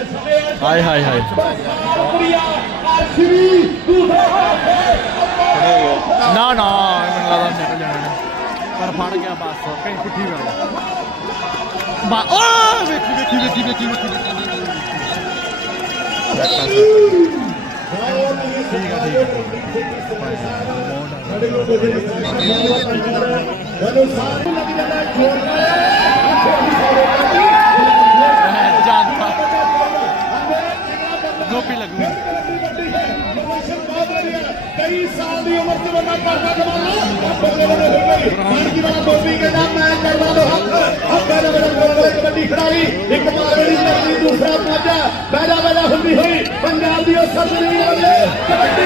हाय हाय हाय ना ना मैंने लगा नहीं था जाने पर फाड़ क्या पास हो कहीं कुछ ठीक है बाँ ओ बेकी बेकी बेकी बेकी बेकी ठीक है ठीक है मोड़ धनुषारी लगी जाता है سال کی عمر کرنا کری ایک دوسرا پہنچا پیدا پیدا ہوتی ہوئی پنجاب